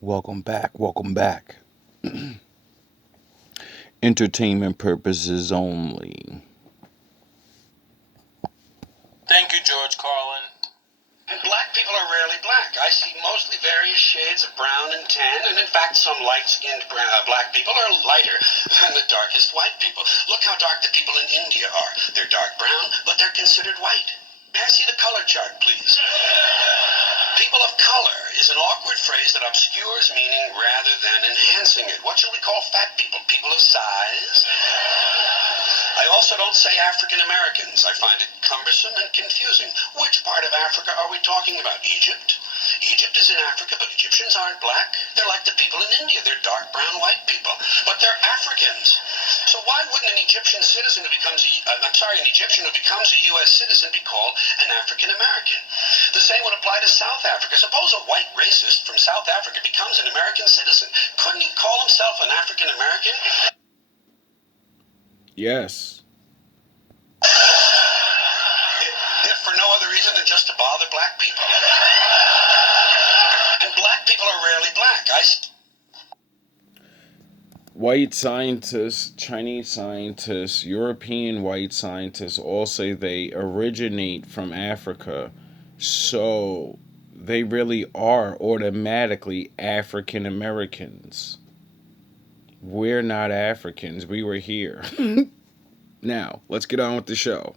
Welcome back. Welcome back. Entertainment purposes only. Thank you, George Carlin. And black people are rarely black. I see mostly various shades of brown and tan, and in fact some light-skinned black people are lighter than the darkest white people. Look how dark the people in India are. They're dark brown, but they're considered white. May I see the color chart, please? People of color is an awkward phrase that obscures meaning rather than enhancing it. What shall we call fat people? People of size? I also don't say African Americans. I find it cumbersome and confusing. Which part of Africa are we talking about? Egypt? Egypt is in Africa, but Egyptians aren't black. They're like the people in India. They're dark brown white people. But they're Africans. So why wouldn't an Egyptian citizen who becomes an Egyptian who becomes a U.S. citizen be called an African American? The same would apply to South Africa. Suppose a white racist from South Africa becomes an American citizen. Couldn't he call himself an African American? Yes. If for no other reason than just to bother black people. And black people are rarely black. White scientists, Chinese scientists, European white scientists all say they originate from Africa. So they really are automatically African Americans. We're not Africans. We were here. Now, let's get on with the show.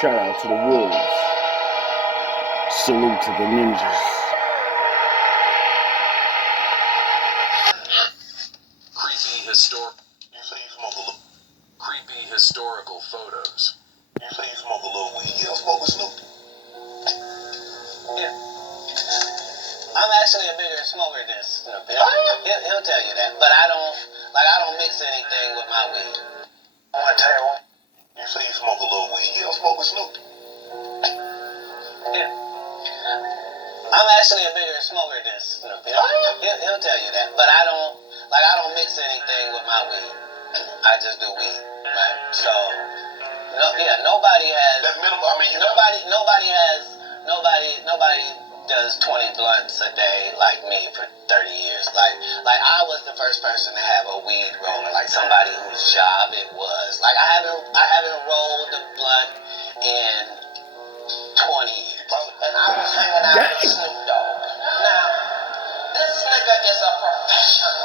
Shout out to the wolves. Salute to the ninjas. Creepy historical photos. You say you smoke a little weed. You don't smoke with Snoop. Yeah. I'm actually a bigger smoker than Snoop. He'll tell you that. But I don't mix anything with my weed. I want to tell you what. You say you smoke a little weed. You don't smoke with Snoop. Yeah. I'm actually a bigger smoker than Snoop. He'll tell you that. But I don't mix anything with my weed. I just do weed, right? So, nobody has that minimum. I mean, nobody does 20 blunts a day like me for 30 years. Like I was the first person to have a weed roller, like somebody whose job it was. Like I haven't rolled a blunt in 20 years, and I was hanging out with Snoop Dogg. Now, this nigga is a professional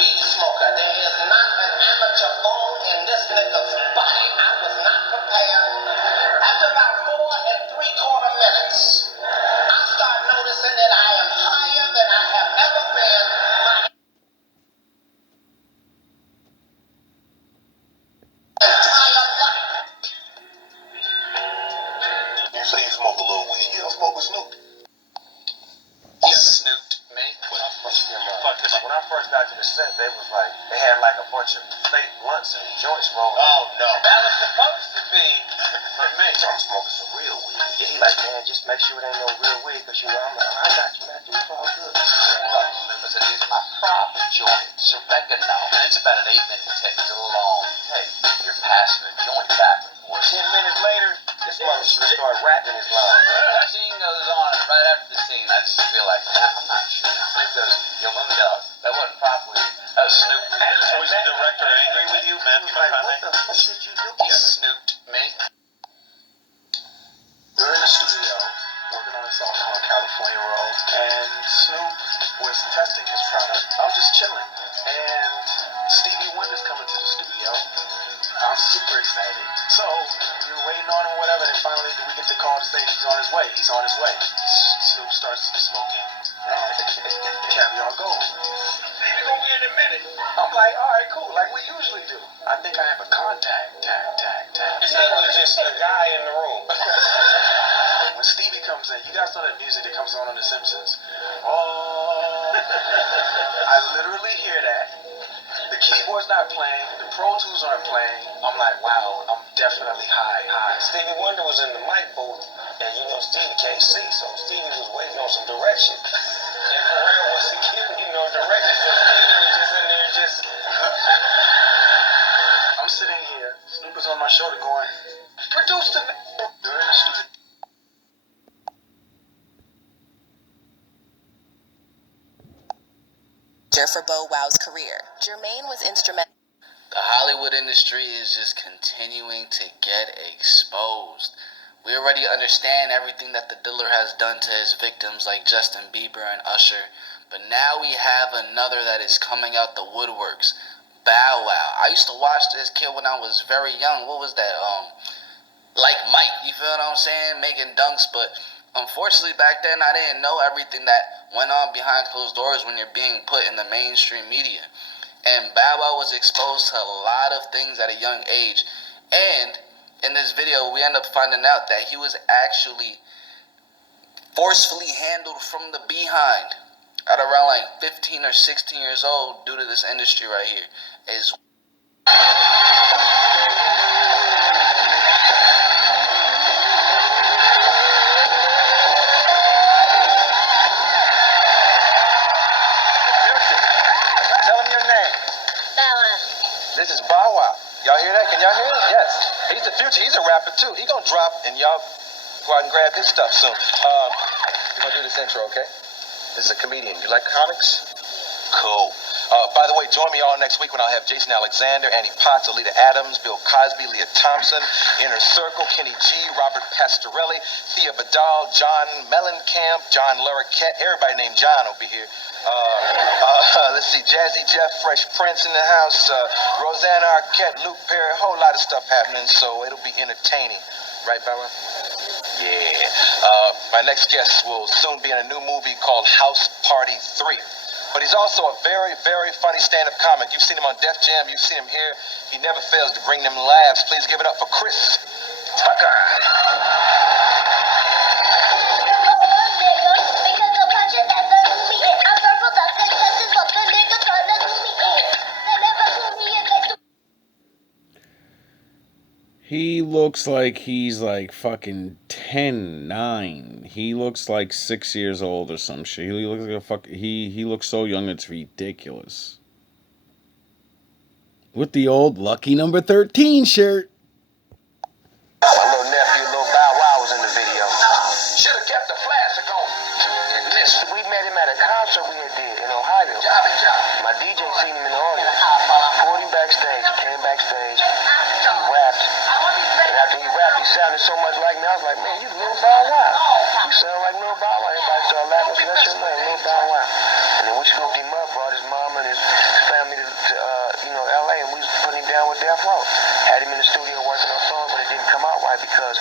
weed smoker. There is not an amateur bone in this nigga's body. I was not prepared. After about 4 3/4 minutes, I start noticing that I am higher than I have ever been. My entire life. You say you smoke a little weed. You don't smoke with Snoop. He snooped me. When I first got to the set, they had like a bunch of fake blunts and joints rolling. Oh no. That was supposed to be for me. So I'm smoking some real weed. Yeah, he like, man, just make sure it ain't no real weed, cause I'm like, I got you, man, dude, it's all good. Listen, it's my prop joint, it's oregano, and it's about an 8-minute take. It's a long take. You're passing a joint back and forth. 10 minutes later, this motherfucker started rapping his line. The scene goes on, and right after the scene, I just feel like, I'm not sure. Snoop goes, yo, Moon Dog, that wasn't prop weed. That was Snoop. Was the director angry with you, Matthew McConaughey? What the fuck did you do? He snooped me. We're in the studio working on a song called California Roll, and Snoop was testing his product. I'm just chilling. And Stevie Wonder's coming to the studio. I'm super excited. So we were waiting on him, whatever, and finally we get the call to say he's on his way. He's on his way. Snoop starts smoking. Caviar Gold. Stevie gonna be in a minute. I'm like, all right, cool, like we usually do. I think I have a contact. He was just a guy in the room. When Stevie comes in, you guys know that music that comes on The Simpsons. Oh, I literally hear that. The keyboard's not playing. The Pro Tools aren't playing. I'm like, wow, I'm definitely high. Stevie Wonder was in the mic booth, and you know Stevie can't see, so Stevie was waiting on some direction. And Pharrell wasn't giving him no direction, so Stevie was just in there just... I'm sitting here, Snoop is on my shoulder going, produce the... You're in the studio. For Bow Wow's career, Jermaine was instrumental. The Hollywood industry is just continuing to get exposed. We already understand everything that the dealer has done to his victims like Justin Bieber and Usher, but now we have another that is coming out the woodworks, Bow Wow. I used to watch this kid when I was very young. What was that? Like Mike, you feel what I'm saying? Making dunks, but unfortunately back then I didn't know everything that went on behind closed doors when you're being put in the mainstream media. And Bow Wow was exposed to a lot of things at a young age. And in this video, we end up finding out that he was actually forcefully handled from the behind at around like 15 or 16 years old due to this industry right here. Is This is Bow Wow. Y'all hear that? Can y'all hear it? Yes. He's the future. He's a rapper too. He gonna drop and y'all go out and grab his stuff soon. We're gonna do this intro, okay? This is a comedian. You like comics? Cool. By the way, join me all next week when I'll have Jason Alexander, Annie Potts, Alita Adams, Bill Cosby, Leah Thompson, Inner Circle, Kenny G, Robert Pastorelli, Thea Badal, John Mellencamp, John Larroquette. Everybody named John will be here. Let's see, Jazzy Jeff, Fresh Prince in the house, Rosanna Arquette, Luke Perry, a whole lot of stuff happening, so it'll be entertaining. Right, Bella? Yeah. My next guest will soon be in a new movie called House Party 3. But he's also a very, very funny stand-up comic. You've seen him on Def Jam, you've seen him here. He never fails to bring them laughs. Please give it up for Chris Tucker. He looks like he's like fucking 10, 9. He looks like 6 years old or some shit. He looks like he looks so young it's ridiculous. With the old Lucky Number 13 shirt. My little nephew, Lil Bow Wow, was in the video. Should've kept the flash on. And missed. We met him at a concert we had did in Ohio. My DJ seen him in the audience. Pulled him backstage. He came backstage. He rapped. And after he rapped, he sounded so much like me. I was like, man, you Lil Bow Wow. You sound like Lil Bow Wow. Everybody started laughing. So that's your name, Lil Bow Wow. And then we scooped him up, brought his mom and his family to LA, and we was putting him down with Death Row. Had him in the studio working on songs, but it didn't come out right because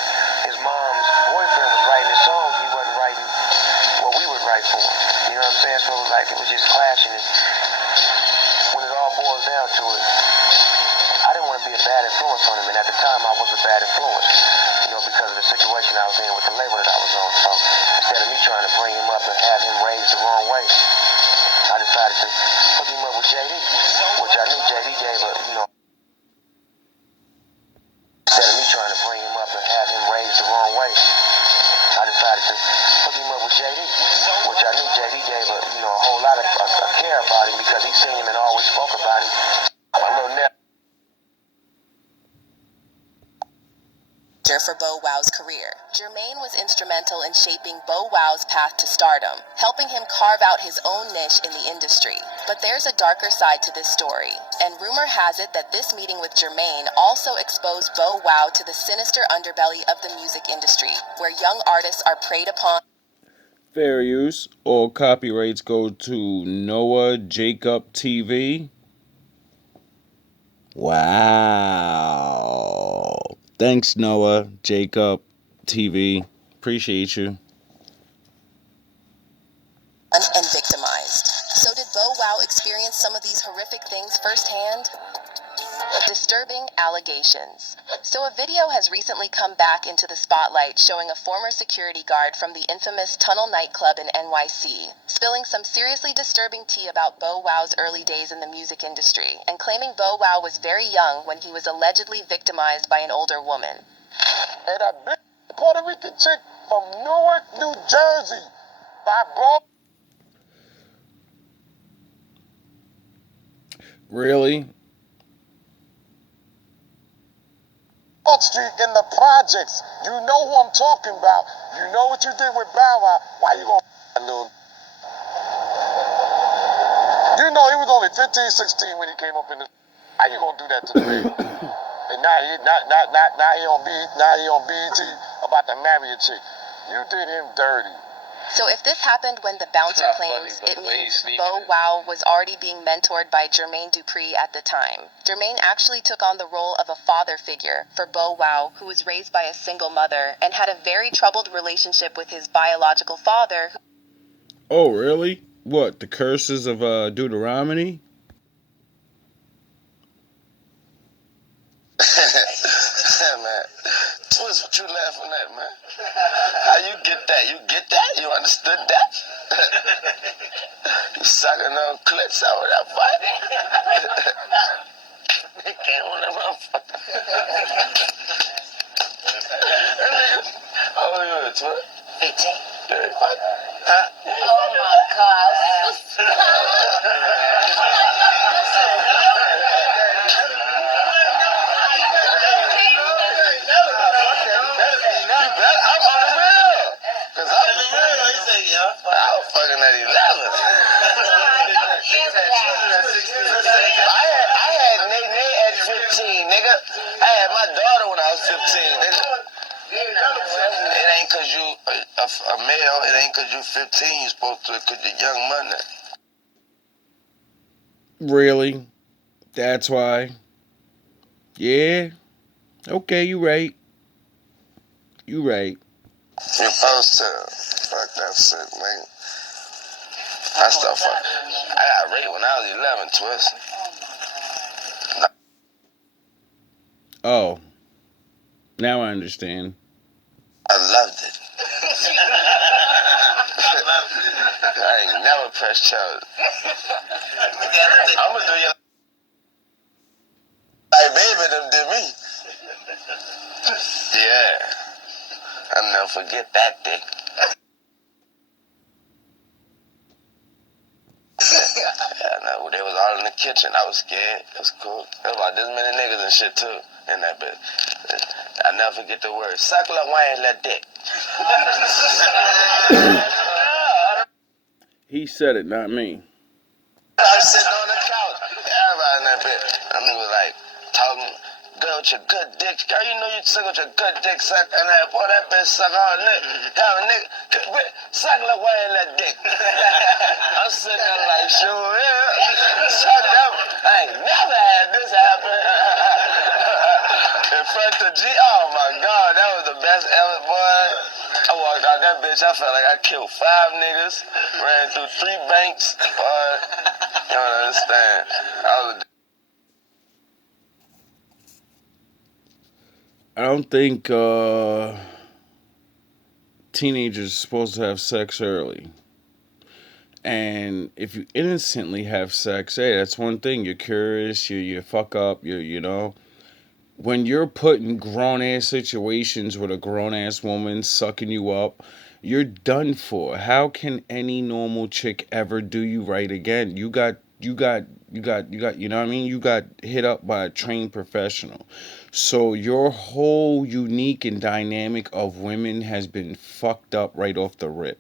his mom's boyfriend was writing his songs. He wasn't writing what we would write for him. You know what I'm saying? So it was just clashing. And when it all boils down to it, I didn't want to be a bad influence on him, and at the time I was a bad influence, because of the situation I was in with the label that I was on. So instead of me trying to bring him up and have him raised the wrong way, I decided to hook him up with JD, which I knew JD gave a, instead of me trying to bring him up and have him raised the wrong way, I decided to hook him up with JD, which I knew JD gave a whole lot of care about him because he seen him and always spoke about him. My little nephew. For Bow Wow's career, Jermaine was instrumental in shaping Bow Wow's path to stardom, helping him carve out his own niche in the industry. But there's a darker side to this story, and rumor has it that this meeting with Jermaine also exposed Bow Wow to the sinister underbelly of the music industry, where young artists are preyed upon. Fair use. All copyrights go to Noah Jacob TV. Wow. Thanks, Noah Jacob TV. Appreciate you. And victimized. So did Bow Wow experience some of these horrific things firsthand? Disturbing allegations. So a video has recently come back into the spotlight showing a former security guard from the infamous Tunnel nightclub in NYC, spilling some seriously disturbing tea about Bow Wow's early days in the music industry, and claiming Bow Wow was very young when he was allegedly victimized by an older woman. Hey, that big Puerto Rican chick from Newark, New Jersey, by Broad Really? Street in the projects. You know who I'm talking about. You know what you did with Bow Wow. Why you gonna little? You know he was only 15, 16 when he came up in the. How you gonna do that to the baby? And now he on BET about to marry a chick. You did him dirty. So if this happened when the bouncer Not claims, funny, but it the way he means speaks Bow it. Wow was already being mentored by Jermaine Dupri at the time. Jermaine actually took on the role of a father figure for Bow Wow, who was raised by a single mother and had a very troubled relationship with his biological father. Oh, really? What? The curses of Deuteronomy? Man, Twist, what you laughing at, man? How you get that? You get that? You understood that? You sucking on clits over that fight? They can't want to run. How old are you, Twist? 15. 35. Huh? Oh my God. I'm on the real. Cause I'm the real. He said, yeah. I was fucking at 11. I had Nene at 15, nigga. I had my daughter when I was 15, nigga. It ain't cause you a male, it ain't cause you 15, you supposed to, cause you're young money. Really? That's why? Yeah. Okay, you right. You right. You're supposed to. Fuck that shit, man. I still fuck. I got raped when I was 11, Twist. Oh. Now I understand. I loved it. I ain't never pressed charges. I'm gonna do you like baby them did me. Yeah. I'll never forget that dick. Yeah, no, they was all in the kitchen. I was scared. It was cool. There was about this many niggas and shit too in that bitch. I never forget the word. Suck like wine, let dick. He said it, not me. I was sitting on the couch. Everybody in that bitch. That nigga was like talking. Girl with your good dick. Girl, you know you suck with your good dick. Suck. And that boy, that bitch suck all nigga. Have a nigga. Suck like wine, let dick. I'm sitting there like, sure, yeah. Suck up. I ain't never had this happen. In front of G. Oh my God, that was the best ever, boy. I walked out that bitch. I felt like I killed 5 niggas, ran through 3 banks. Boy, you don't understand. I don't think teenagers are supposed to have sex early. And if you innocently have sex, hey, that's one thing. You're curious, you fuck up, you know. When you're put in grown ass situations with a grown ass woman sucking you up, you're done for. How can any normal chick ever do you right again? You know what I mean? You got hit up by a trained professional. So your whole unique and dynamic of women has been fucked up right off the rip.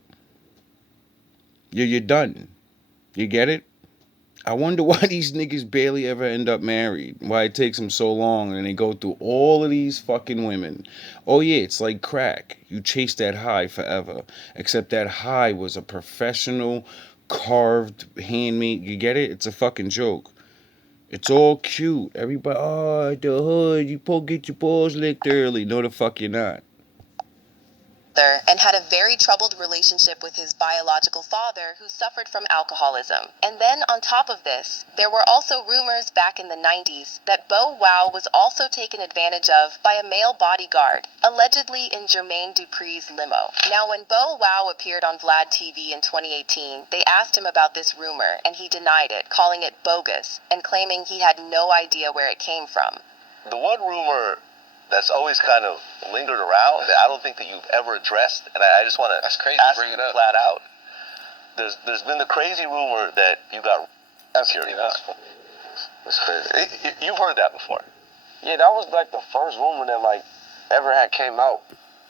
You're done. You get it? I wonder why these niggas barely ever end up married. Why it takes them so long and they go through all of these fucking women. Oh yeah, it's like crack. You chase that high forever. Except that high was a professional, carved, handmade. You get it? It's a fucking joke. It's all cute. Everybody, oh, the hood, you get your balls licked early. No, the fuck you're not. And had a very troubled relationship with his biological father, who suffered from alcoholism. And then on top of this, there were also rumors back in the 90s that Bow Wow was also taken advantage of by a male bodyguard, allegedly in Jermaine Dupri's limo. Now, when Bow Wow appeared on Vlad TV in 2018, they asked him about this rumor, and he denied it, calling it bogus, and claiming he had no idea where it came from. The one rumor that's always kind of lingered around that I don't think that you've ever addressed, and I just want to ask bring it up. flat out. There's been the crazy rumor that you got. That's crazy. That's crazy. You've heard that before. Yeah, that was like the first rumor that like ever had came out.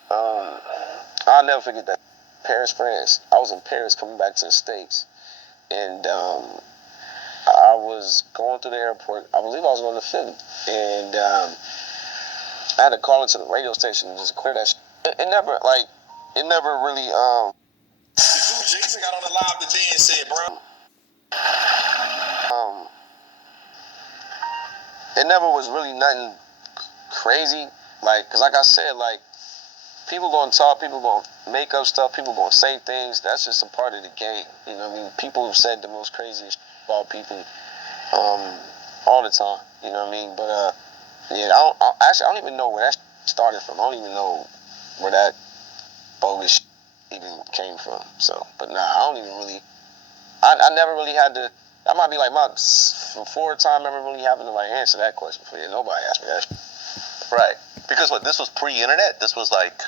I'll never forget that. Paris, France. I was in Paris coming back to the States, and I was going through the airport. I believe I was going to Philly, and I had to call into the radio station and just clear that shit. It never really, Jason got on the live today and said, bro. It never was really nothing crazy. Like, cause like I said, like, people gonna talk, people gonna make up stuff, people gonna say things. That's just a part of the game. You know what I mean? People have said the most craziest about people, all the time. You know what I mean? But, yeah, I don't even know where that started from. I don't even know where that bogus even came from. So, but nah, I don't even really. I never really had to. That might be like my fourth time ever really having to like answer that question for you. Nobody asked me that. Right. Because what, this was pre-internet? This was like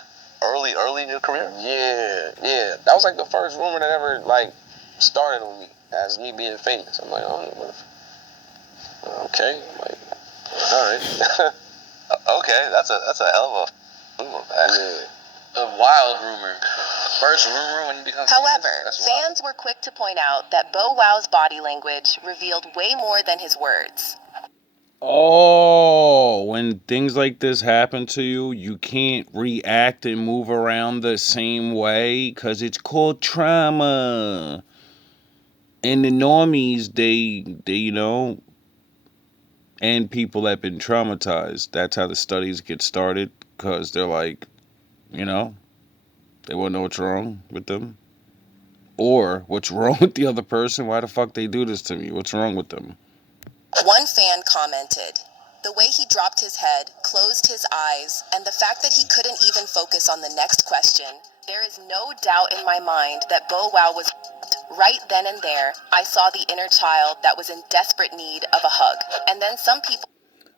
early in your career? Yeah. That was like the first rumor that ever like started on me as me being famous. I'm like, oh, okay, like. All right. Okay, that's a hell of a rumor, man. Yeah. A wild rumor. First rumor when you become However, famous, fans were quick to point out that Bow Wow's body language revealed way more than his words. Oh, when things like this happen to you, you can't react and move around the same way because it's called trauma. And the normies, they and people that have been traumatized. That's how the studies get started because they're like, they want to know what's wrong with them. Or what's wrong with the other person. Why the fuck they do this to me? What's wrong with them? One fan commented, "The way he dropped his head, closed his eyes, and the fact that he couldn't even focus on the next question, there is no doubt in my mind that Bow Wow was right then and there. I saw the inner child that was in desperate need of a hug." And then some people...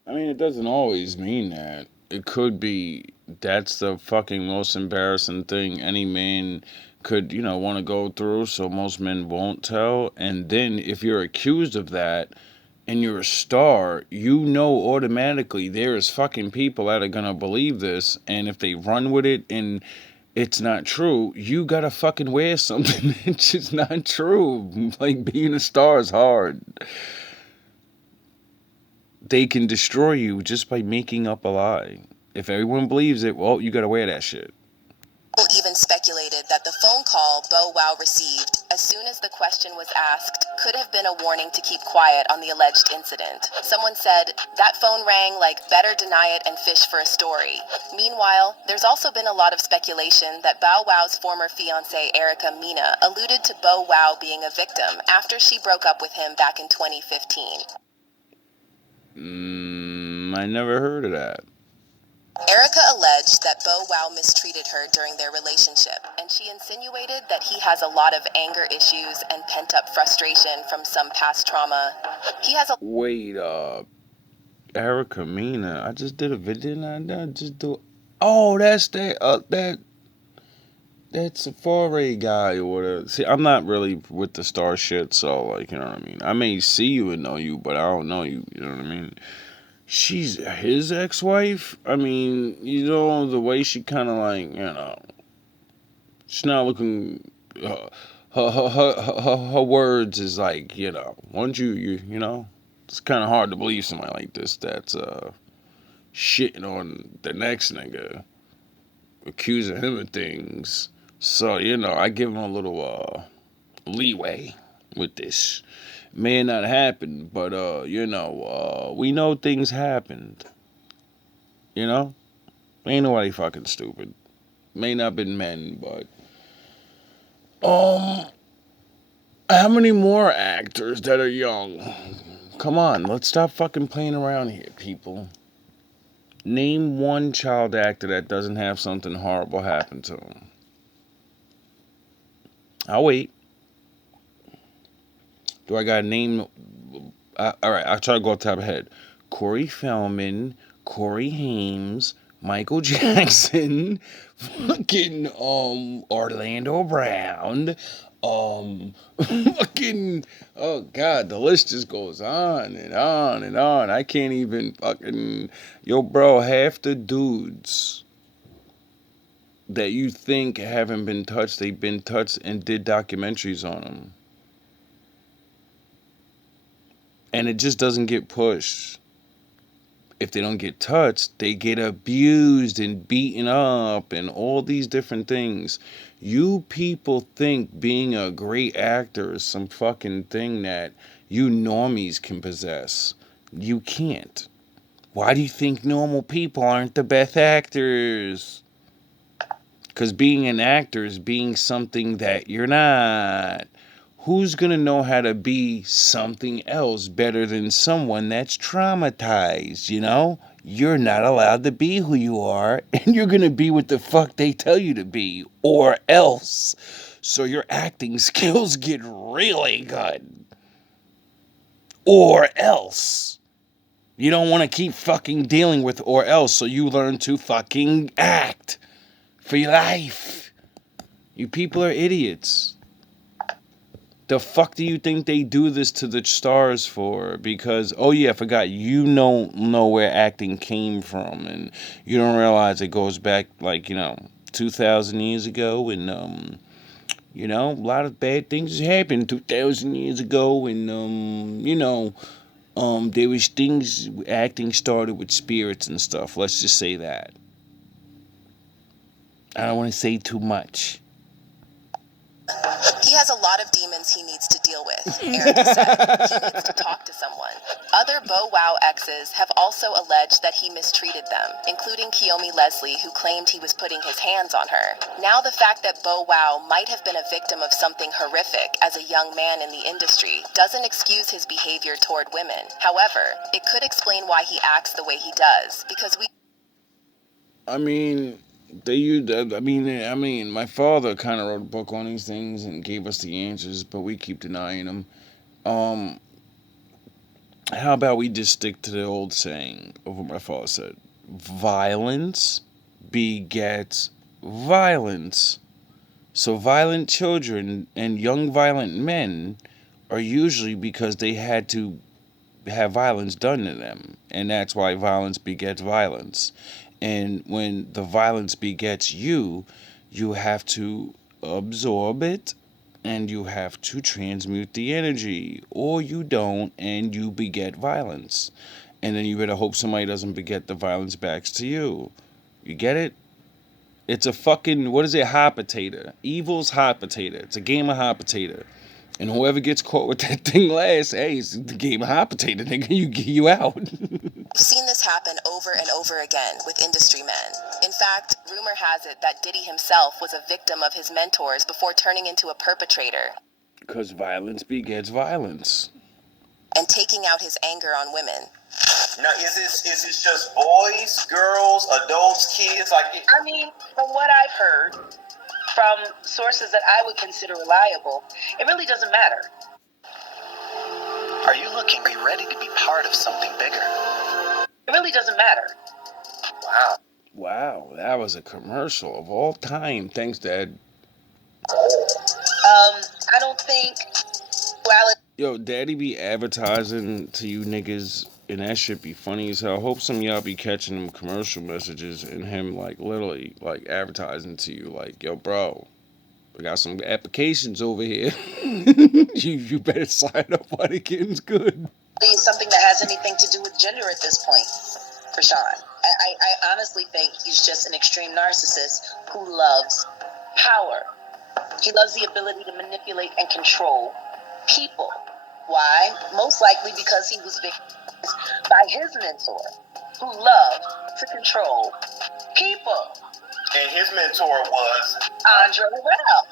I mean, it doesn't always mean that. It could be that's the fucking most embarrassing thing any man could, want to go through, so most men won't tell. And then if you're accused of that and you're a star, automatically there's fucking people that are gonna believe this, and if they run with it and it's not true, you gotta fucking wear something that's just not true. Like, being a star is hard. They can destroy you just by making up a lie. If everyone believes it, well, you gotta wear that shit. People even speculated that the phone call Bow Wow received as soon as the question was asked could have been a warning to keep quiet on the alleged incident. Someone said, "That phone rang like better deny it and fish for a story." Meanwhile, there's also been a lot of speculation that Bow Wow's former fiancée Erica Mena alluded to Bow Wow being a victim after she broke up with him back in 2015. I never heard of that. Erica alleged that Bow Wow mistreated her during their relationship, and she insinuated that he has a lot of anger issues and pent-up frustration from some past trauma. He has a... Wait, Erica Mena. I just did a video and I just do. Oh, that's that Safari guy or whatever. See, I'm not really with the star shit, so like, you know what I mean. I may see you and know you, but I don't know you. You know what I mean? She's his ex-wife. I mean, the way she kind of like, she's not looking. her words is like, once it's kind of hard to believe somebody like this that's shitting on the next nigga, accusing him of things. So, I give him a little leeway with this. May not happen, but we know things happened. Ain't nobody fucking stupid. May not been men, but how many more actors that are young? Come on, let's stop fucking playing around here, people. Name one child actor that doesn't have something horrible happen to him. I'll wait. Do I got a name? Alright, I'll try to go off the top of my head. Corey Feldman, Corey Haim, Michael Jackson, fucking Orlando Brown, fucking, oh god, the list just goes on and on and on. I can't even fucking, yo bro, half the dudes that you think haven't been touched, they've been touched and did documentaries on them. And it just doesn't get pushed. If they don't get touched, they get abused and beaten up and all these different things. You people think being a great actor is some fucking thing that you normies can possess. You can't. Why do you think normal people aren't the best actors? Because being an actor is being something that you're not. Who's going to know how to be something else better than someone that's traumatized, You're not allowed to be who you are, and you're going to be what the fuck they tell you to be, or else. So your acting skills get really good. Or else. You don't want to keep fucking dealing with or else, so you learn to fucking act for your life. You people are idiots. The fuck do you think they do this to the stars for? Because, oh yeah, I forgot, you don't know where acting came from, and you don't realize it goes back, 2,000 years ago, and, a lot of bad things happened 2,000 years ago, and, there was things, acting started with spirits and stuff, let's just say that. I don't want to say too much. He has a lot of demons he needs to deal with, Erica said. He needs to talk to someone. Other Bow Wow exes have also alleged that he mistreated them, including Kiyomi Leslie, who claimed he was putting his hands on her. Now the fact that Bow Wow might have been a victim of something horrific as a young man in the industry doesn't excuse his behavior toward women. However, it could explain why he acts the way he does, because my father kind of wrote a book on these things and gave us the answers, but we keep denying them. How about we just stick to the old saying of what my father said? Violence begets violence. So violent children and young violent men are usually because they had to have violence done to them. And that's why violence begets violence. And when the violence begets you, you have to absorb it and you have to transmute the energy, or you don't and you beget violence. And then you better hope somebody doesn't beget the violence back to you. You get it? It's a fucking, what is it, hot potato. Evil's hot potato. It's a game of hot potato. And whoever gets caught with that thing last, hey, it's the game of hot potato, nigga. You out. We've seen this happen over and over again with industry men. In fact, rumor has it that Diddy himself was a victim of his mentors before turning into a perpetrator. Because violence begets violence. And taking out his anger on women. Now, is this just boys, girls, adults, kids? From what I've heard, from sources that I would consider reliable, it really doesn't matter. Are you ready to be part of something bigger? It really doesn't matter. Wow, that was a commercial of all time. Thanks, Dad. I don't think, Yo, Daddy be advertising to you niggas, and that shit be funny as hell. I hope some of y'all be catching them commercial messages and him, literally, advertising to you, yo, bro, We got some applications over here. you better sign up while the getting's good. Is something that has anything to do with gender at this point for Sean. I honestly think he's just an extreme narcissist who loves power. He loves the ability to manipulate and control people. Why? Most likely because he was victimized by his mentor, who loved to control people. And his mentor was Andre Rell.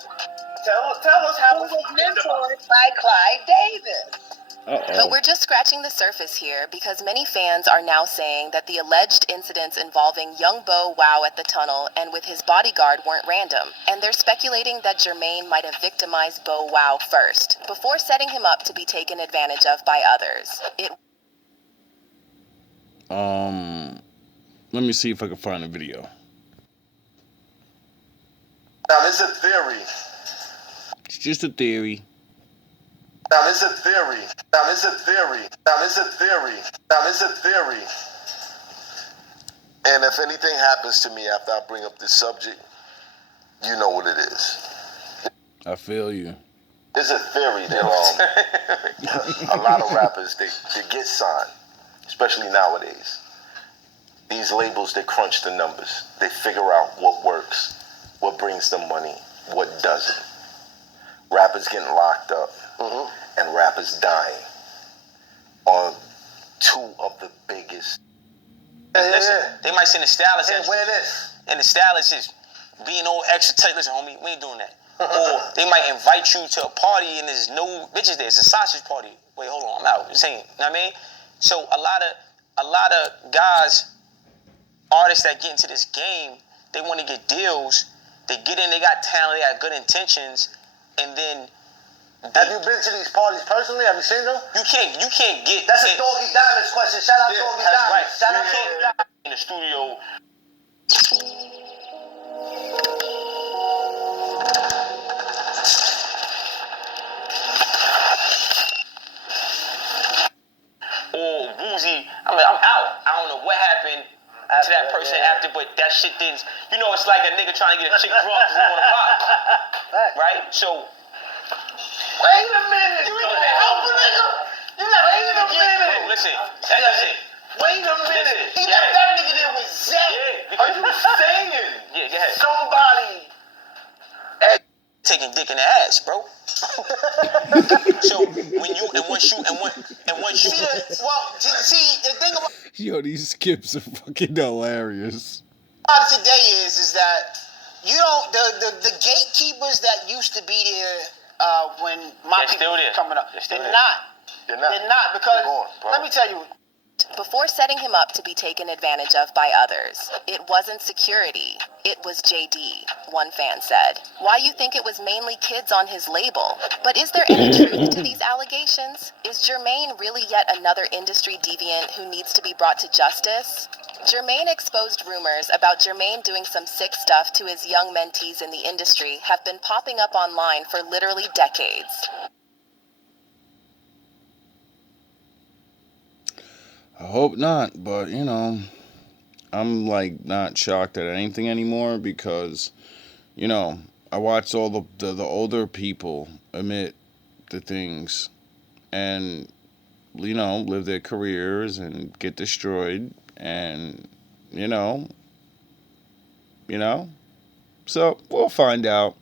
Tell us how who was mentored by Clyde Davis. But we're just scratching the surface here because many fans are now saying that the alleged incidents involving young Bo Wow at the tunnel and with his bodyguard weren't random. And they're speculating that Jermaine might have victimized Bo Wow first, before setting him up to be taken advantage of by others. Let me see if I can find a video. Now, there's a theory. It's just a theory. Now, there's a theory. Now, there's a theory. Now, there's a theory. Now, there's a theory. And if anything happens to me after I bring up this subject, you know what it is. I feel you. There's a theory that a lot of rappers, they get signed, especially nowadays. These labels, they crunch the numbers. They figure out what works, what brings them money, what doesn't. Rappers getting locked up, and rappers dying on two of the biggest. Listen, they might send a stylist Hey, wear this. and the stylist is being all extra tight. Listen, homie, we ain't doing that. Or they might invite you to a party and there's no bitches there. It's a sausage party. Wait, hold on, I'm out. I'm saying, you know what I mean? So a lot of guys, artists that get into this game, they want to get deals. They get in, they got talent, they got good intentions, and then. Have you been to these parties personally? Have you seen them? You can't get. That's a Doggy Diamonds question. Shout out Doggy Diamonds. Right. Shout out Doggy Diamonds. In the studio. Or Boozy, I'm out. I don't know what happened to that person after, but that shit didn't. You know, it's like a nigga trying to get a chick drunk because they want to pop. Right? So. Wait a minute. You even help a nigga? You left wait a minute. Bro, listen. Listen. Wait a minute. Listen. He left that nigga there with Zach. Yeah. Are you saying? Yeah, go ahead. Somebody taking dick in the ass, bro. So when you once you see the thing about Yo, these skips are fucking hilarious. today is that you don't the gatekeepers that used to be there when my people were coming up. They're not because let me tell you. Before setting him up to be taken advantage of by others, it wasn't security, it was JD, one fan said. Why you think it was mainly kids on his label? But is there any truth to these allegations? Is Jermaine really yet another industry deviant who needs to be brought to justice? Jermaine exposed rumors about Jermaine doing some sick stuff to his young mentees in the industry have been popping up online for literally decades. I hope not, but you know, I'm like not shocked at anything anymore because, you know, I watched all the older people admit the things and, you know, live their careers and get destroyed and, you know, so we'll find out.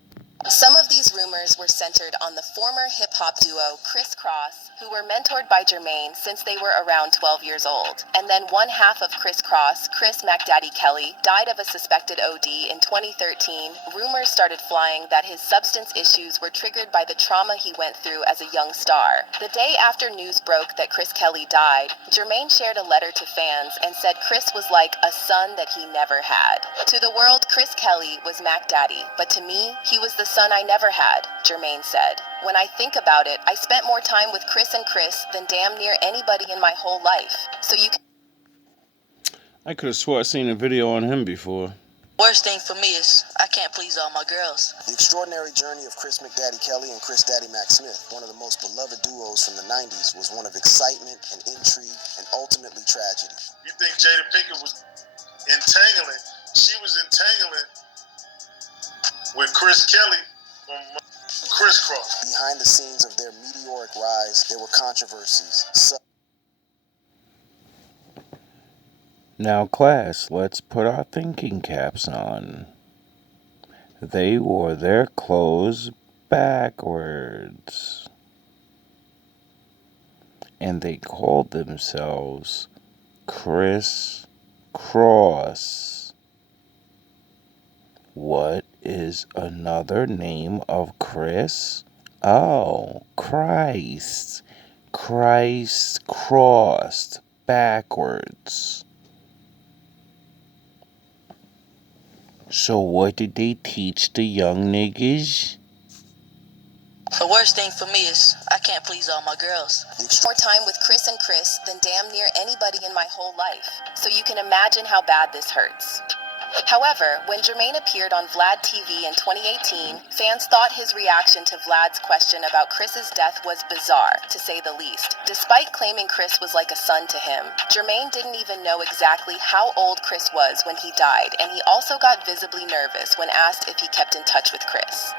Some of these rumors were centered on the former hip-hop duo Criss Cross, who were mentored by Jermaine since they were around 12 years old. And then one half of Criss Cross, Chris McDaddy Kelly, died of a suspected OD in 2013. Rumors started flying that his substance issues were triggered by the trauma he went through as a young star. The day after news broke that Chris Kelly died, Jermaine shared a letter to fans and said Chris was like a son that he never had. To the world, Chris Kelly was Mac Daddy, but to me, he was the son I never had, Jermaine said. When I think about it, I spent more time with Chris and Chris than damn near anybody in my whole life. So you can... I could have swore I seen a video on him before. Worst thing for me is I can't please all my girls. The extraordinary journey of Chris McDaddy Kelly and Chris Daddy Mac Smith, one of the most beloved duos from the 90s, was one of excitement and intrigue and ultimately tragedy. You think Jada Pinkett was entangling? She was entangling with Chris Kelly Crisscross. Behind the scenes of their meteoric rise, there were controversies. Now, class, let's put our thinking caps on. They wore their clothes backwards. And they called themselves Criss Cross. What is another name of Chris? Oh, Christ. Christ crossed backwards. So what did they teach the young niggas? The worst thing for me is I can't please all my girls. More time with Chris and Chris than damn near anybody in my whole life. So you can imagine how bad this hurts. However, when Jermaine appeared on Vlad TV in 2018, fans thought his reaction to Vlad's question about Chris's death was bizarre, to say the least. Despite claiming Chris was like a son to him, Jermaine didn't even know exactly how old Chris was when he died, and he also got visibly nervous when asked if he kept in touch with Chris.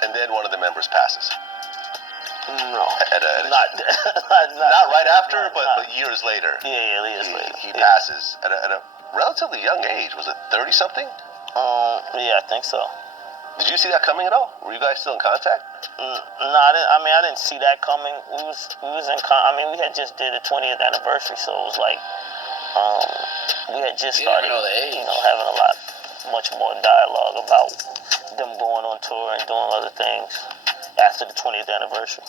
And then one of the members passes. No, not right after, but years later. Yeah, years later. He passes at a relatively young age. Was it 30-something? Yeah, I think so. Did you see that coming at all? Were you guys still in contact? No, I didn't see that coming. We was we had just did the 20th anniversary, so it was like, we had just started, having much more dialogue about them going on tour and doing other things after the 20th anniversary.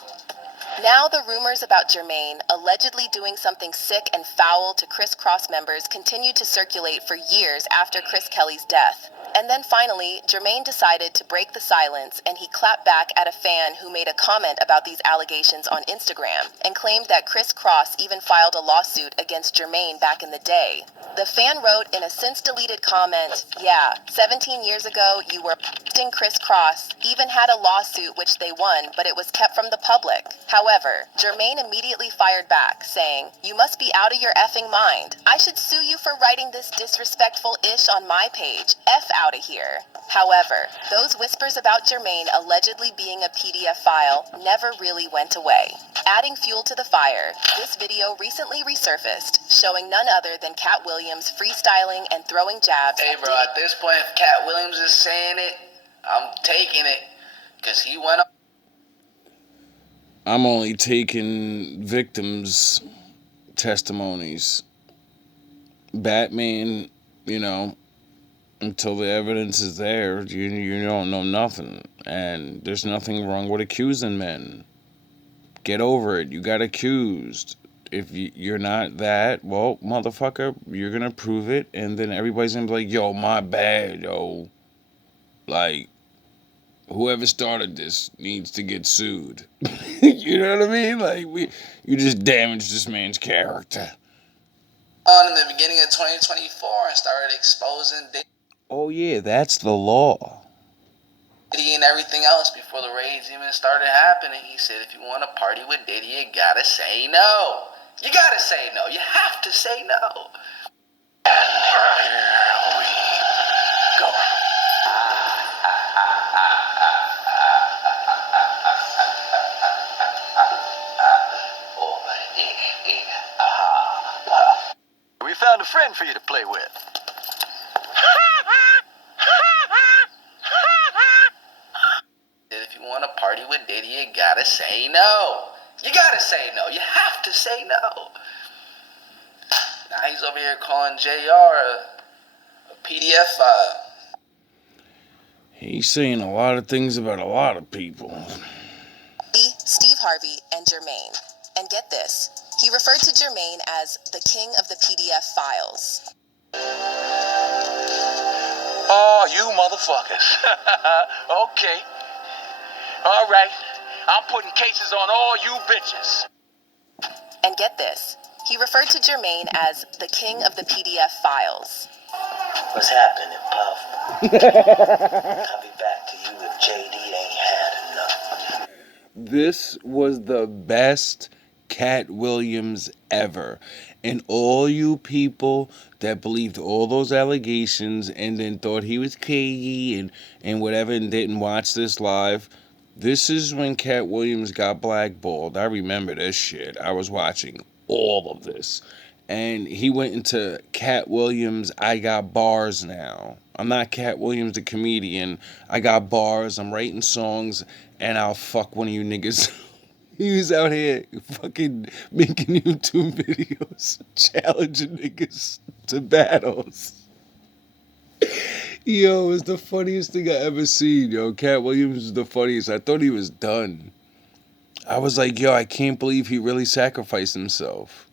Now the rumors about Jermaine allegedly doing something sick and foul to Criss Cross members continued to circulate for years after Chris Kelly's death. And then finally, Jermaine decided to break the silence, and he clapped back at a fan who made a comment about these allegations on Instagram and claimed that Criss Cross even filed a lawsuit against Jermaine back in the day. The fan wrote in a since-deleted comment, "Yeah, 17 years ago you were f***ing Criss Cross, even had a lawsuit which they won, but it was kept from the public." However, Jermaine immediately fired back, saying, "You must be out of your effing mind. I should sue you for writing this disrespectful ish on my page. F out of here." However, those whispers about Jermaine allegedly being a PDF file never really went away. Adding fuel to the fire, this video recently resurfaced, showing none other than Cat Williams freestyling and throwing jabs. Hey bro, at this point, if Cat Williams is saying it, I'm taking it, because he went up. I'm only taking victims' testimonies. Batman, until the evidence is there, you don't know nothing. And there's nothing wrong with accusing men. Get over it. You got accused. If you're not that, well, motherfucker, you're going to prove it. And then everybody's going to be like, yo, my bad, yo. Like, whoever started this needs to get sued. You know what I mean? Like, you just damaged this man's character. In the beginning of 2024 and started exposing Oh, yeah, that's the law. Diddy and everything else before the raids even started happening. He said, if you want to party with Diddy, you gotta say no. You gotta say no. You have to say no. And here we go. We found a friend for you to play with. If you want to party with Diddy, you gotta say no. You gotta say no. You have to say no. Now he's over here calling JR a PDF file. He's saying a lot of things about a lot of people. Steve Harvey and Jermaine. And get this, he referred to Jermaine as the king of the PDF files. Oh, you motherfuckers. Okay. All right. I'm putting cases on all you bitches. And get this, he referred to Jermaine as the king of the PDF files. What's happening, Puff? I'll be back to you if JD ain't had enough. This was the best Cat Williams ever. And all you people that believed all those allegations and then thought he was crazy and whatever and didn't watch this live, this is when Cat Williams got blackballed. I remember this shit. I was watching all of this. And he went into Cat Williams, I got bars now. I'm not Cat Williams the comedian. I got bars, I'm writing songs, and I'll fuck one of you niggas. He was out here fucking making YouTube videos, challenging niggas to battles. Yo, it was the funniest thing I ever seen, yo. Cat Williams was the funniest. I thought he was done. I was like, yo, I can't believe he really sacrificed himself.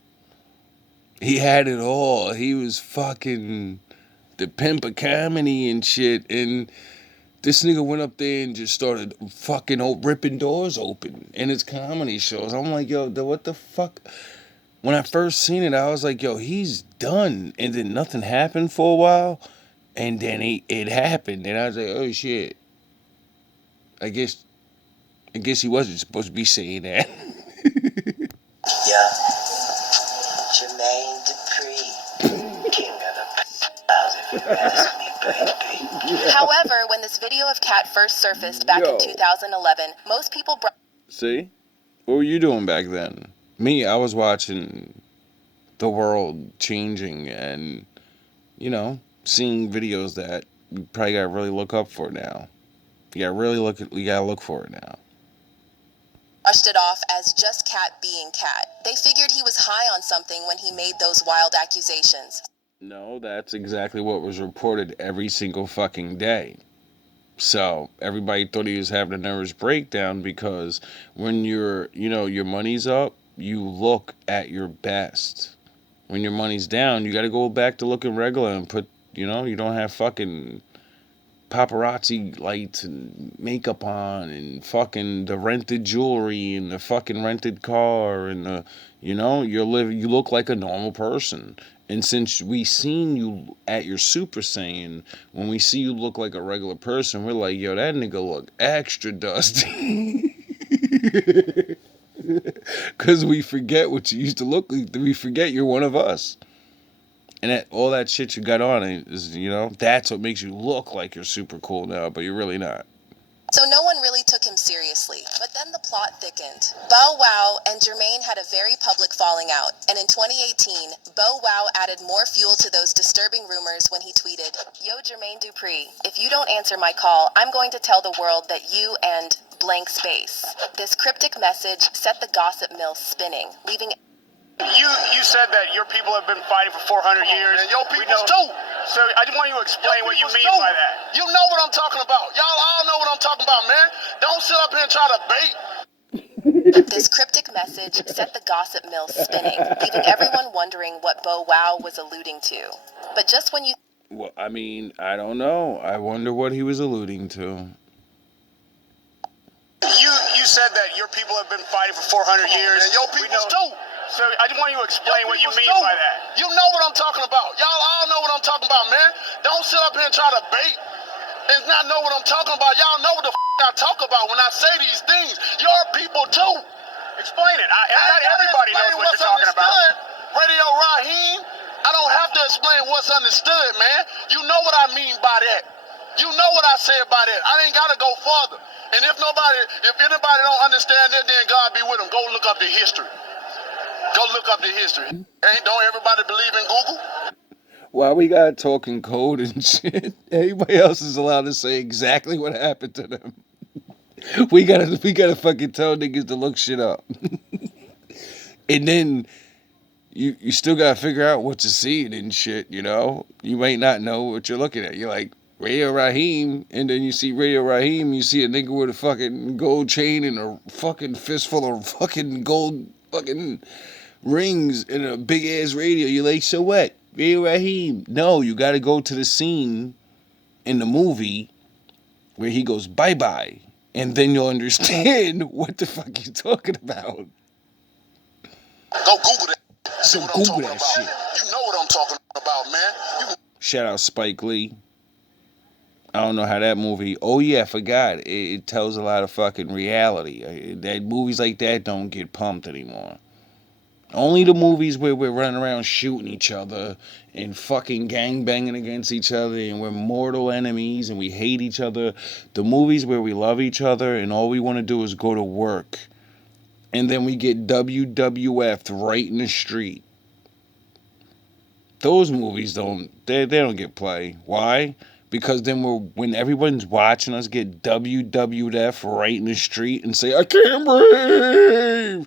He had it all. He was fucking the pimp of comedy and shit. And this nigga went up there and just started fucking ripping doors open in his comedy shows. I'm like, yo, what the fuck? When I first seen it, I was like, yo, he's done. And then nothing happened for a while. And then it happened. And I was like, oh, shit. I guess he wasn't supposed to be saying that. Yeah. Jermaine Dupri, king of the if you ask me, baby. However, when this video of Cat first surfaced back in 2011, most people... See? What were you doing back then? Me, I was watching the world changing and, you know, seeing videos that you probably gotta really look up for now. You gotta look for it now. Brushed it off as just Cat being Cat. They figured he was high on something when he made those wild accusations. No, that's exactly what was reported every single fucking day. So everybody thought he was having a nervous breakdown because when your money's up, you look at your best. When your money's down, you got to go back to looking regular and put, you don't have fucking paparazzi lights and makeup on and fucking the rented jewelry and the fucking rented car and the, you look like a normal person. And since we seen you at your Super Saiyan, when we see you look like a regular person, we're like, yo, that nigga look extra dusty. Because we forget what you used to look like. We forget you're one of us. And all that shit you got on is, that's what makes you look like you're super cool now, but you're really not. So no one really took him seriously. But then the plot thickened. Bow Wow and Jermaine had a very public falling out. And in 2018, Bow Wow added more fuel to those disturbing rumors when he tweeted, "Yo, Jermaine Dupri, if you don't answer my call, I'm going to tell the world that you and blank space." This cryptic message set the gossip mill spinning, leaving... You said that your people have been fighting for 400 years. And your peoples too. So I just want you to explain what you mean too. by that. You know what I'm talking about. Y'all all know what I'm talking about, man. Don't sit up here and try to bait. This cryptic message set the gossip mill spinning, leaving everyone wondering what Bow Wow was alluding to. But just when you... Well, I mean, I don't know. I wonder what he was alluding to. You said that your people have been fighting for 400 years. And your peoples too. So I just want you to explain what you mean by that. You know what I'm talking about. Y'all all know what I'm talking about, man. Don't sit up here and try to bait and not know what I'm talking about. Y'all know what the I talk about when I say these things. Your people too. Explain it. Not everybody knows what you're talking about. Radio Raheem, I don't have to explain what's understood, man. You know what I mean by that. You know what I say about that. I ain't got to go further. And if anybody don't understand that, then God be with them. Go look up the history. Go look up the history. Don't everybody believe in Google? Why we got talking code and shit? Everybody else is allowed to say exactly what happened to them. We gotta fucking tell niggas to look shit up. And then you still gotta figure out what to see and shit, You might not know what you're looking at. You're like, Radio Raheem, and then you see Radio Raheem, you see a nigga with a fucking gold chain and a fucking fistful of fucking gold fucking rings and a big ass radio. You're like, so what? Radio Raheem. No, you gotta go to the scene in the movie where he goes bye-bye, and then you'll understand what the fuck you're talking about. Go Google that. So Google that shit. You know what I'm talking about, man. Shout out Spike Lee. I don't know how that movie... Oh, yeah, I forgot. It tells a lot of fucking reality. That movies like that don't get pumped anymore. Only the movies where we're running around shooting each other and fucking gangbanging against each other and we're mortal enemies and we hate each other. The movies where we love each other and all we want to do is go to work. And then we get WWF'd right in the street. Those movies don't get play. Why? Because then when everyone's watching us get WWF right in the street and say, I can't breathe,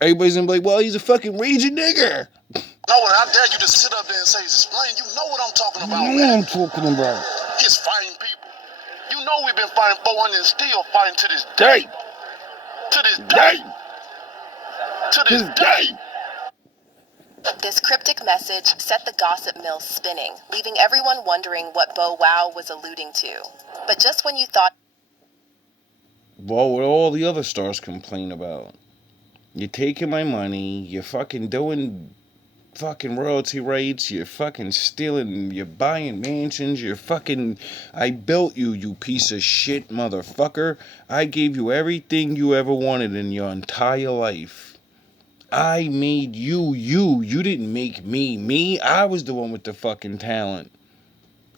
everybody's gonna be like, well, he's a fucking raging nigger. No, I dare you to sit up there and say, explain. You know what I'm talking about, You know man. what I'm talking about. It's fighting people. You know we've been fighting 400 and still fighting to this day. To this day. To this day. This cryptic message set the gossip mill spinning, leaving everyone wondering what Bow Wow was alluding to. But just when you thought... Well, what all the other stars complain about. You're taking my money, you're fucking doing fucking royalty rates, you're fucking stealing, you're buying mansions, you're fucking... I built you, you piece of shit motherfucker. I gave you everything you ever wanted in your entire life. I made you. You didn't make me. I was the one with the fucking talent.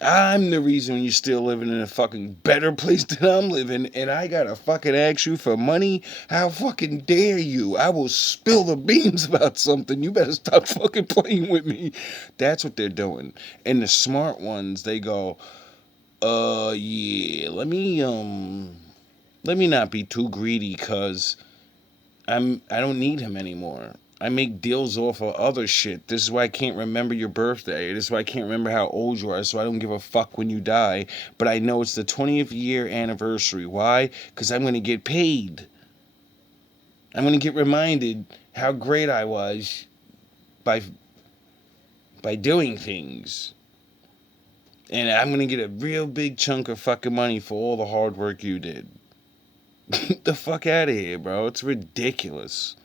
I'm the reason you're still living in a fucking better place than I'm living, and I gotta fucking ask you for money? How fucking dare you? I will spill the beans about something. You better stop fucking playing with me. That's what they're doing. And the smart ones, they go, yeah, let me not be too greedy, cause I don't need him anymore. I make deals off of other shit. This is why I can't remember your birthday. This is why I can't remember how old you are. So I don't give a fuck when you die. But I know it's the 20th year anniversary. Why? Because I'm going to get paid. I'm going to get reminded how great I was by doing things. And I'm going to get a real big chunk of fucking money for all the hard work you did. Get the fuck out of here, bro. It's ridiculous.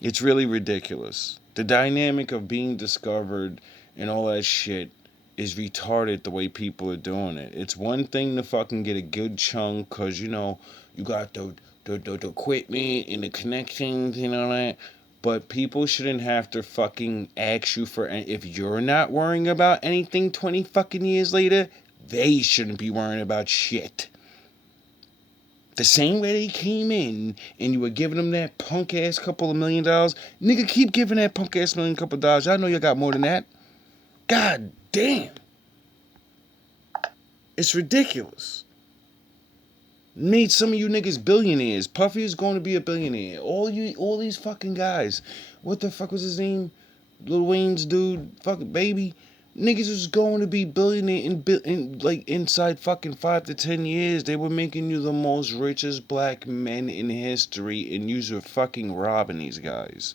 It's really ridiculous. The dynamic of being discovered and all that shit is retarded the way people are doing it. It's one thing to fucking get a good chunk because, you know, you got the equipment and the connections and all that. But people shouldn't have to fucking ask you for... If you're not worrying about anything 20 fucking years later, they shouldn't be worrying about shit. The same way they came in and you were giving them that punk ass couple of $1 million, nigga, keep giving that punk ass couple of dollars. I know you got more than that. God damn. It's ridiculous. Made some of you niggas billionaires. Puffy is going to be a billionaire. All these fucking guys. What the fuck was his name? Lil Wayne's dude, fucking Baby. Niggas was going to be billionaire in like inside fucking 5 to 10 years. They were making you the most richest black men in history, and you were fucking robbing these guys.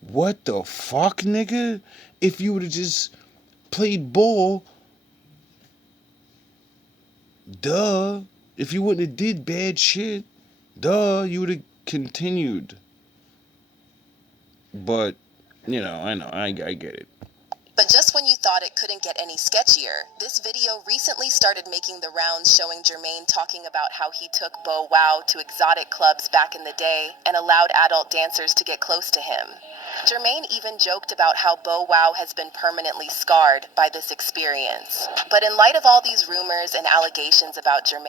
What the fuck, nigga? If you would have just played ball, duh. If you wouldn't have did bad shit, duh, you would have continued. But, you know, I get it. But just when you thought it couldn't get any sketchier, this video recently started making the rounds showing Jermaine talking about how he took Bow Wow to exotic clubs back in the day and allowed adult dancers to get close to him. Jermaine even joked about how Bow Wow has been permanently scarred by this experience. But in light of all these rumors and allegations about Jermaine,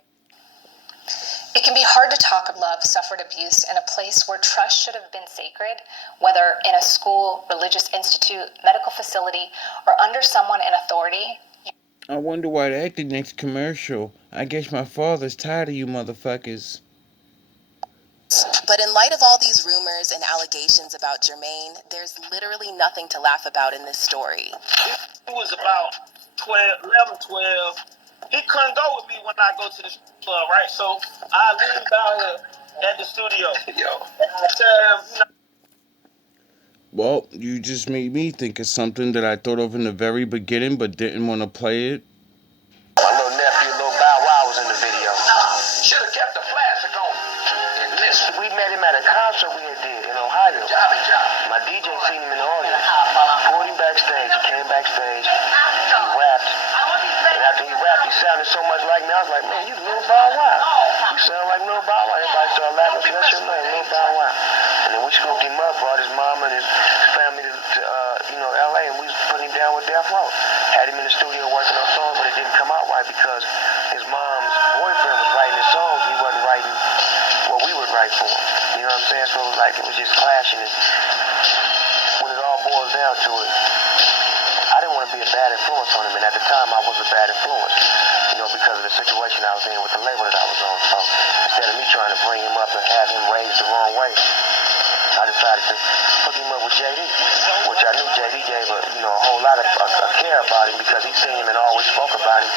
it can be hard to talk of love suffered abuse in a place where trust should have been sacred, whether in a school, religious institute, medical facility, or under someone in authority. I wonder why that the next commercial. I guess my father's tired of you motherfuckers. But in light of all these rumors and allegations about Jermaine, there's literally nothing to laugh about in this story. It was about 11, 12. He couldn't go with me when I go to the club, right? So I leave down here at the studio. Yo. And I tell him, you know. Well, you just made me think of something that I thought of in the very beginning but didn't want to play it. My little nephew, Lil Bow Wow, was in the video. Should have kept the plastic on. And listen, we met him at a concert we had did in Ohio. My DJ seen him in the audience. Pulled him backstage. He came backstage. He rapped. And after he rapped, he sounded so much like me. I was like, man, you Lil Bow Wow. You sound like Lil Bow Wow. Everybody started laughing. So that's your name, Lil Bow Wow. And then we scooped him up, brought his mom and his family to LA, and we put him down with Death Row. Had him in the studio working on songs, but it didn't come out right because his mom's boyfriend was writing his songs. He wasn't writing what we would write for him. You know what I'm saying? So it was just clashing. And when it all boils down to it, I didn't want to be a bad influence on him, and at the time I was a bad influence, because of the situation I was in with the label that I was on. So instead of me trying to bring him up and have him raised the wrong way, I decided to hook him up with JD, which I knew JD gave a whole lot of care about him because he seen him and always spoke about him.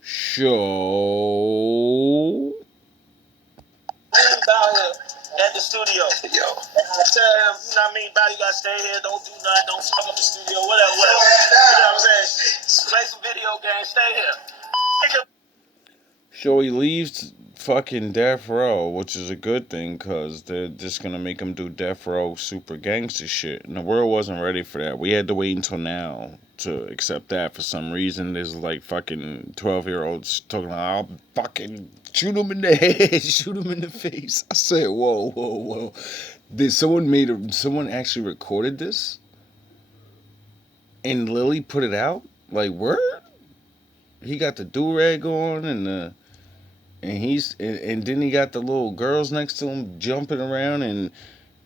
Show. About here at the studio. Yo. And I tell him, you know what I mean, Bow, you gotta stay here, don't do nothing, don't fuck up the studio, whatever. You know what I'm saying? Play some video games, stay here. So he leaves fucking Death Row, which is a good thing, because they're just gonna make him do Death Row super gangster shit. And the world wasn't ready for that. We had to wait until now to accept that for some reason. There's like fucking 12-year-olds talking about, I'll fucking shoot him in the head, shoot him in the face. I said, whoa. Did someone actually recorded this? And Lily put it out? Like, word? He got the do-rag on and then he got the little girls next to him jumping around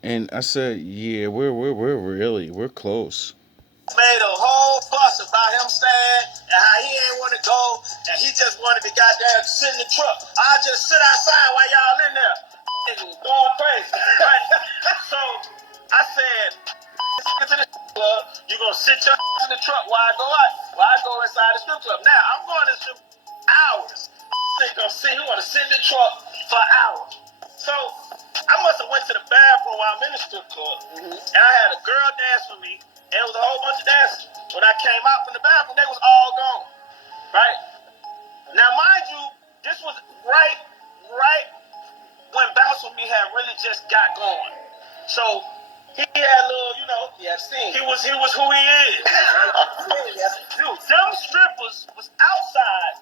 and I said, yeah, we're close. Made a whole fuss about him staying and how he ain't want to go and he just wanted to goddamn sit in the truck. I just sit outside while y'all in there. It was going crazy. Right? So I said, get to the club, you gonna sit your in the truck while I go inside the strip club. Now I'm going to the strip hours. He wanna sit in the truck for hours. So I must have went to the bathroom while I'm in the strip club. And I had a girl dance for me. And it was a whole bunch of dancers. When I came out from the bathroom, they was all gone. Right? Now, mind you, this was right when Bounce With Me had really just got going. So he had a little, he was who he is. Dude, them strippers was outside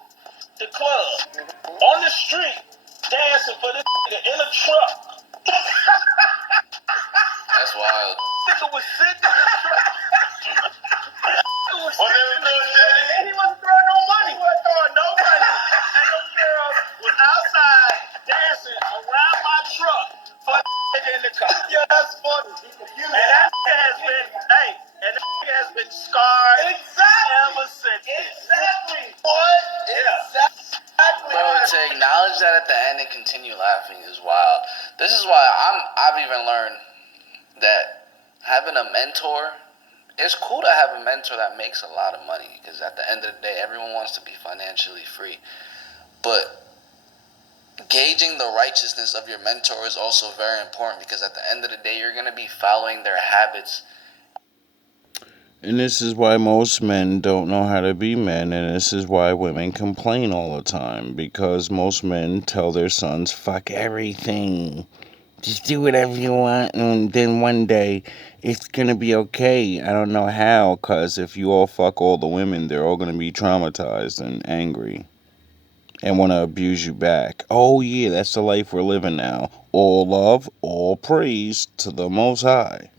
the club, on the street, dancing for this nigga in a truck. That's wild. Nigga was sitting in the truck. He wasn't throwing no money. He wasn't throwing no money. And them girls was outside dancing around my truck for a nigga in the car. Yeah, that's funny. And that nigga has been scarred ever since. Exactly. What? Yeah. Bro, to acknowledge that at the end and continue laughing is wild. This is why I've even learned that having a mentor, it's cool to have a mentor that makes a lot of money, because at the end of the day, everyone wants to be financially free. But gauging the righteousness of your mentor is also very important, because at the end of the day, you're going to be following their habits. And this is why most men don't know how to be men, and this is why women complain all the time, because most men tell their sons, fuck everything. Just do whatever you want, and then one day it's gonna be okay. I don't know how, because if you all fuck all the women, they're all gonna be traumatized and angry and want to abuse you back. Oh yeah, that's the life we're living now. All love, all praise to the Most High.